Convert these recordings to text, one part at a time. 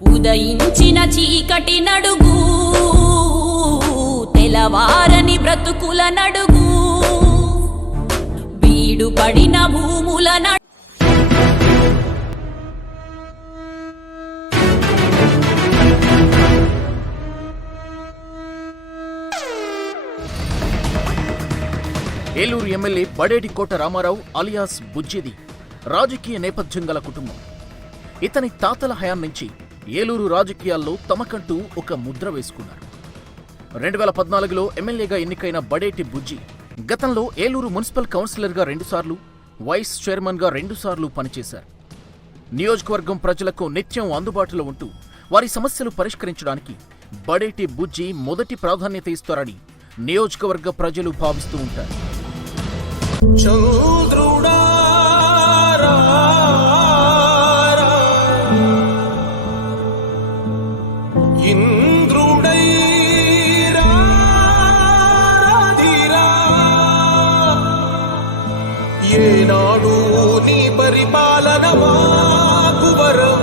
ఉదయించిన చీకటి నడుగు, తెలవారని బ్రతుకుల నడుగు, బీడు పడిన భూముల నడుగు. ఏలూరు ఎమ్మెల్యే బడేటి కోట రామారావు అలియాస్ బుజ్జిది రాజకీయ నేపథ్యం గల కుటుంబం. ఇతని తాతల హయాం నుంచి ఏలూరు రాజకీయాల్లో తమకంటూ ఒక ముద్ర వేసుకున్నారు. 2014లో ఎమ్మెల్యేగా ఎన్నికైన బడేటి బుజ్జి గతంలో ఏలూరు మున్సిపల్ కౌన్సిలర్గా 2 సార్లు, వైస్ చైర్మన్గా 2 సార్లు పనిచేశారు. నియోజకవర్గం ప్రజలకు నిత్యం అందుబాటులో ఉంటూ వారి సమస్యలు పరిష్కరించడానికి బడేటి బుజ్జి మొదటి ప్రాధాన్యత ఇస్తారని నియోజకవర్గ ప్రజలు భావిస్తూ ఉంటారు. ఏనాడు నీ పరిపాలన మాకు వరం,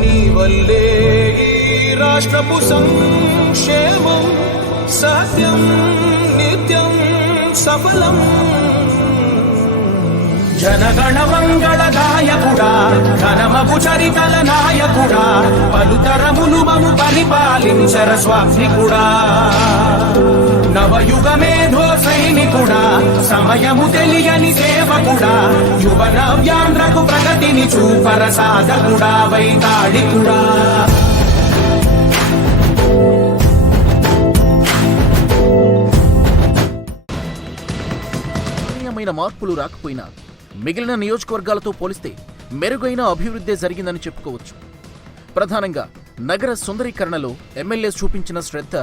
నీ వల్లే ఈ రాష్ట్రపు సంక్షేమం సత్యం నిత్యం సఫలం. జనగణ మంగళ గాయకుడా, ఘనమగు చరితల నాయకుడా, పలుతరములు మము పరిపాలించర స్వామికుడా, నవయుగ మేధో సైనికుడా, సమయము తెలియని సేవకుడా, యువ నవ్యాంధ్రకు ప్రగతిని చూపర సాధకుడా, వైతాళికుడా. మార్పులు రాకపోయినా మిగిలిన నియోజకవర్గాలతో పోలిస్తే మెరుగైన అభివృద్ధి జరిగిందని చెప్పుకోవచ్చు. ప్రధానంగా నగర సుందరీకరణలో ఎమ్మెల్యే చూపించిన శ్రద్ధ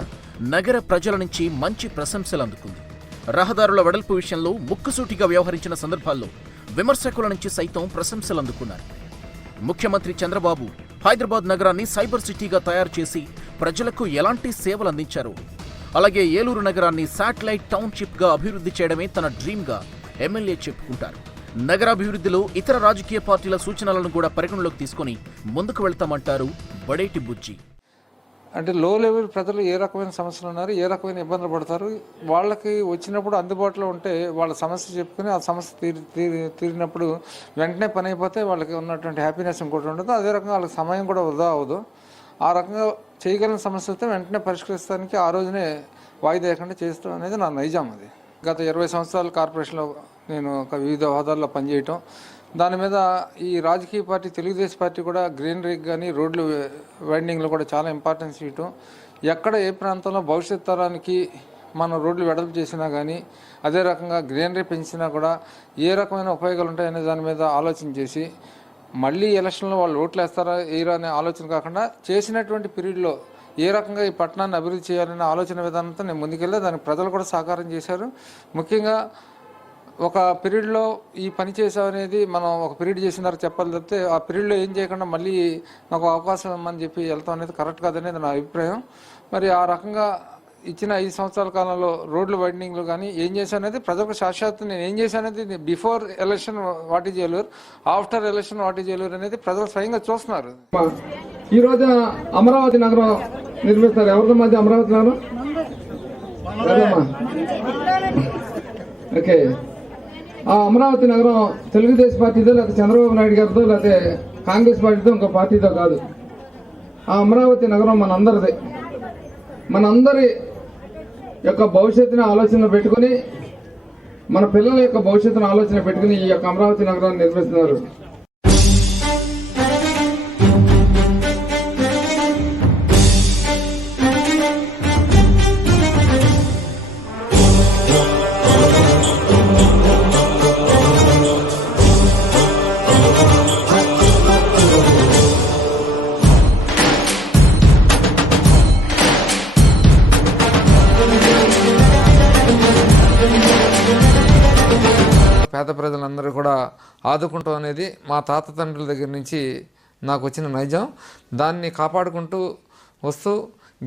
నగర ప్రజల నుంచి మంచి ప్రశంసలు అందుకుంది. రహదారుల వెడల్పు విషయంలో ముక్కుసూటిగా వ్యవహరించిన సందర్భాల్లో విమర్శకుల నుంచి సైతం ప్రశంసలు అందుకున్నారు. ముఖ్యమంత్రి చంద్రబాబు హైదరాబాద్ నగరాన్ని సైబర్ సిటీగా తయారు చేసి ప్రజలకు ఎలాంటి సేవలు అందించారో, అలాగే ఏలూరు నగరాన్ని శాటిలైట్ టౌన్షిప్గా అభివృద్ధి చేయడమే తన డ్రీమ్గా ఎమ్మెల్యే చెప్పుకుంటారు. నగరాభివృద్ధిలో ఇతర రాజకీయ పార్టీల సూచనలను కూడా పరిగణలోకి తీసుకుని ముందుకు వెళ్తామంటారు బడేటి బుజ్జి. అంటే లో లెవెల్ ప్రజలు ఏ రకమైన సమస్యలు ఉన్నారు, ఏ రకమైన ఇబ్బందులు పడతారు, వాళ్ళకి వచ్చినప్పుడు అందుబాటులో ఉంటే వాళ్ళ సమస్య చెప్పుకుని ఆ సమస్య తీరినప్పుడు వెంటనే పని అయిపోతే వాళ్ళకి ఉన్నటువంటి హ్యాపీనెస్ ఇంకోటి ఉండదు. అదే రకంగా వాళ్ళకి సమయం కూడా వృధా అవ్వదు. ఆ రకంగా చేయగలిగిన సమస్య అయితే వెంటనే పరిష్కరిస్తానికి ఆ రోజునే వాయిదా లేకుండా చేస్తాం అనేది నా నైజం. అది గత 20 సంవత్సరాల కార్పొరేషన్లో నేను ఒక వివిధ హోదాల్లో పనిచేయటం, దాని మీద ఈ రాజకీయ పార్టీ తెలుగుదేశం పార్టీ కూడా గ్రీనరీకి కానీ రోడ్లు వైండింగ్లో కూడా చాలా ఇంపార్టెన్స్ ఇవ్వటం, ఎక్కడ ఏ ప్రాంతంలో భవిష్యత్ తరానికి మనం రోడ్లు వెడల్పు చేసినా కానీ అదే రకంగా గ్రీనరీ పెంచినా కూడా ఏ రకమైన ఉపయోగాలు ఉంటాయనే దాని మీద ఆలోచన చేసి మళ్ళీ ఎలక్షన్లో వాళ్ళు ఓట్లు వేస్తారా వేయరా అనే ఆలోచన కాకుండా చేసినటువంటి పీరియడ్లో ఏ రకంగా ఈ పట్టణాన్ని అభివృద్ధి చేయాలనే ఆలోచన విధానంతో నేను ముందుకెళ్ళి దానికి ప్రజలు కూడా సహకారం చేశారు. ముఖ్యంగా ఒక పీరియడ్లో ఈ పని చేసామనేది మనం ఒక పీరియడ్ చేసిన తర్వాత చెప్పాలి తప్పితే ఆ పీరియడ్లో ఏం చేయకుండా మళ్ళీ నాకు అవకాశం ఇవ్వమని చెప్పి వెళ్తాం అనేది కరెక్ట్ కాదనేది నా అభిప్రాయం. మరి ఆ రకంగా ఇచ్చిన 5 సంవత్సరాల కాలంలో రోడ్లు వైండింగ్లు కానీ ఏం చేశాననేది ప్రజలకు సాక్షాత్ నేను ఏం చేశాననేది before election what is Eluru, after election what is Eluru అనేది ప్రజలు స్వయంగా చూస్తున్నారు. ఈ రోజు అమరావతి నగరం నిర్మిస్తారు. ఎవరితో మధ్య అమరావతి నగరం? ఓకే, ఆ అమరావతి నగరం తెలుగుదేశం పార్టీతో లేకపోతే చంద్రబాబు నాయుడు గారితో లేకపోతే కాంగ్రెస్ పార్టీతో ఇంకో పార్టీతో కాదు. ఆ అమరావతి నగరం మనందరిది. మనందరి యొక్క భవిష్యత్తుని ఆలోచన పెట్టుకుని, మన పిల్లల యొక్క భవిష్యత్తును ఆలోచన పెట్టుకుని ఈ యొక్క అమరావతి నగరాన్ని నిర్మిస్తున్నారు. పేద ప్రజలందరూ కూడా ఆదుకుంటాం అనేది మా తాత తండ్రుల దగ్గర నుంచి నాకు వచ్చిన నైజం. దాన్ని కాపాడుకుంటూ వస్తూ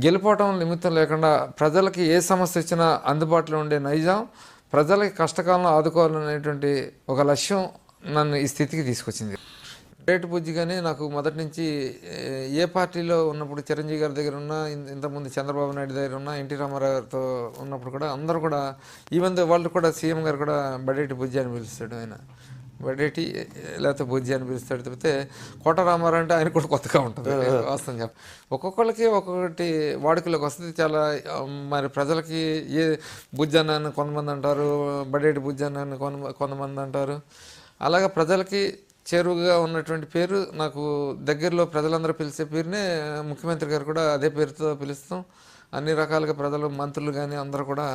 గెలిపోవటం నిమిత్తం లేకుండా ప్రజలకి ఏ సమస్య వచ్చినా అందుబాటులో ఉండే నైజం, ప్రజలకి కష్టకాలంలో ఆదుకోవాలనేటువంటి ఒక లక్ష్యం నన్ను ఈ స్థితికి తీసుకొచ్చింది. రేటు బుజ్జిగానే నాకు మొదటి నుంచి ఏ పార్టీలో ఉన్నప్పుడు చిరంజీవి గారి దగ్గర ఉన్నా, ఇంతకుముందు చంద్రబాబు నాయుడు దగ్గర ఉన్నా, ఎన్టీ రామారావు గారితో ఉన్నప్పుడు కూడా అందరూ కూడా ఈవెన్ వాళ్ళు కూడా సీఎం గారు కూడా బడేటి బుజ్జి అని పిలుస్తాడు. ఆయన బడేటి లేకపోతే బుజ్జి అని పిలుస్తాడు. తప్పితే కోట రామారావు అంటే ఆయన కూడా కొత్తగా ఉంటుంది వాస్తవం చెప్ప. ఒక్కొక్కరికి ఒక్కొక్కటి వాడుకలోకి వస్తుంది. చాలా మరి ప్రజలకి ఏ బుజ్జి అని కొంతమంది అంటారు, బడేటి బుజ్జి అని కొంతమంది అంటారు. అలాగా ప్రజలకి చేరువుగా ఉన్నటువంటి పేరు నాకు దగ్గరలో ప్రజలందరూ పిలిచే పేరునే ముఖ్యమంత్రి గారు కూడా అదే పేరుతో పిలుస్తాం. అన్ని రకాలుగా ప్రజలు, మంత్రులు కానీ అందరూ కూడా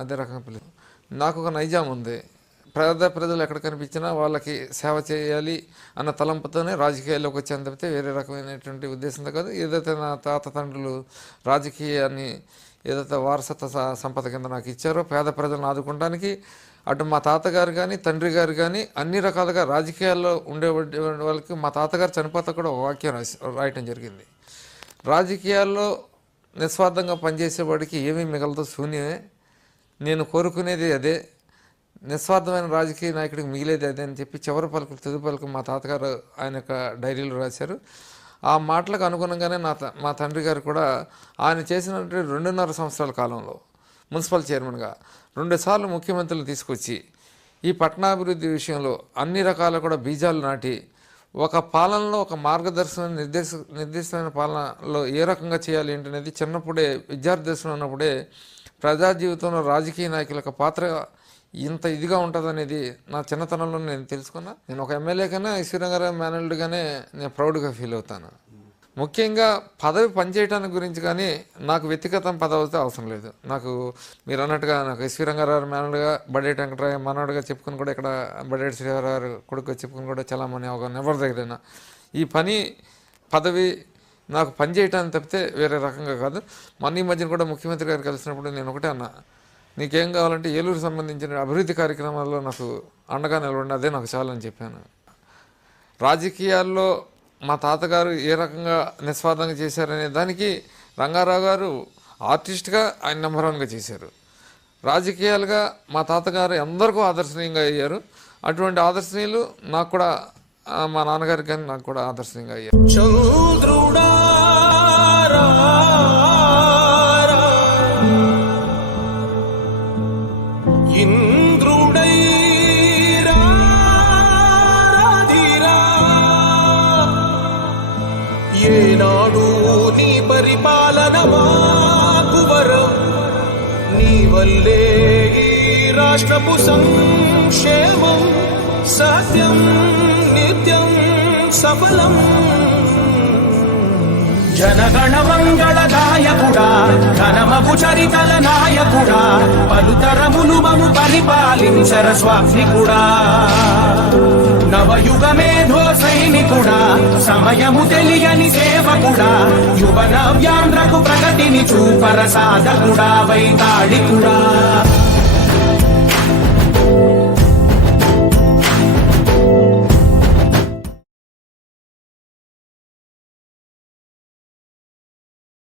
అదే రకంగా పిలుస్తాం. నాకు ఒక నైజాం ఉంది, ప్రజలు ఎక్కడ కనిపించినా వాళ్ళకి సేవ చేయాలి అన్న తలంపుతోనే రాజకీయాల్లోకి వచ్చాను తప్పితే వేరే రకమైనటువంటి ఉద్దేశంతో కాదు. ఏదైతే నా తాత తండ్రులు రాజకీయాన్ని ఏదైతే వారసత్వ సంపద కింద నాకు ఇచ్చారో పేద ప్రజలను ఆదుకోవడానికి, అటు మా తాతగారు కానీ తండ్రి గారు కానీ అన్ని రకాలుగా రాజకీయాల్లో ఉండే వాళ్ళకి మా తాతగారు చనిపోతే కూడా ఒక వాక్యం రాయటం జరిగింది. రాజకీయాల్లో నిస్వార్థంగా పనిచేసేవాడికి ఏమీ మిగలదు, శూన్యమే. నేను కోరుకునేది అదే, నిస్వార్థమైన రాజకీయ నాయకుడికి మిగిలేది అదే అని చెప్పి చివరి పలుకులు తుది పలుకు మా తాతగారు ఆయన యొక్క డైరీలో రాశారు. ఆ మాటలకు అనుగుణంగానే మా తండ్రి గారు కూడా ఆయన చేసినటువంటి 2.5 సంవత్సరాల కాలంలో మున్సిపల్ చైర్మన్గా 2 సార్లు ముఖ్యమంత్రులు తీసుకొచ్చి ఈ పట్టణాభివృద్ధి విషయంలో అన్ని రకాల కూడా బీజాలు నాటి ఒక పాలనలో ఒక మార్గదర్శనం నిర్దిష్టమైన పాలనలో ఏ రకంగా చేయాలి ఏంటనేది చిన్నప్పుడే విద్యార్థి దశలో ఉన్నప్పుడే ప్రజా జీవితంలో రాజకీయ నాయకుల యొక్క పాత్ర ఇంత ఇదిగా ఉంటుందనేది నా చిన్నతనంలో నేను తెలుసుకున్నా. నేను ఒక ఎమ్మెల్యే కన్నా ఈశ్వరంగారావు మేనల్డ్గానే నేను ప్రౌడ్గా ఫీల్ అవుతాను. ముఖ్యంగా పదవి పనిచేయటానికి గురించి కానీ నాకు వ్యక్తిగతం పదవితో అవసరం లేదు. నాకు మీరు అన్నట్టుగా నాకు ఈశ్వరంగారావు మేనల్డ్గా, బడేటి వెంకటరాయ మనవడిగా చెప్పుకుని కూడా ఇక్కడ బడేటి శ్రీహరావు కొడుకు చెప్పుకుని కూడా చాలామంది అవగాహన ఎవరి దగ్గరైనా ఈ పదవి నాకు పని చేయటానికి తప్పితే వేరే రకంగా కాదు. మొన్న ఈ మధ్యన కూడా ముఖ్యమంత్రి గారు కలిసినప్పుడు నేను ఒకటే అన్నా, నీకేం కావాలంటే ఏలూరు సంబంధించిన అభివృద్ధి కార్యక్రమాల్లో నాకు అండగా నిలబడి అదే నాకు చాలని చెప్పాను. రాజకీయాల్లో మా తాతగారు ఏ రకంగా నిస్వార్థంగా చేశారనే దానికి రంగారావు గారు ఆర్టిస్ట్గా ఆయన నెంబర్ 1గా చేశారు. రాజకీయాలుగా మా తాతగారు అందరికీ ఆదర్శనీయంగా అయ్యారు. అటువంటి ఆదర్శనీయులు నాకు కూడా మా నాన్నగారికి కానీ నాకు కూడా ఆదర్శనీయంగా అయ్యారు. ఏనాడు నీ పరిపాలన మాకు వరం, నీ వల్లే ఈ రాష్ట్రపు సంక్షేమం సత్యం నిత్యం సఫలం. జనగణ మంగళదాయకుడా, ఘనమగు చరితల నాయకుడా, పలుతరములు మము పరిపాలించర స్వామికుడా. నవయుగ మేధో సైనికుడా, సమయము తెలియని సేవకుడా, యువ నవ్యాంధ్రకు ప్రగతిని చూపర సాధకుడా, వైతాళికుడా.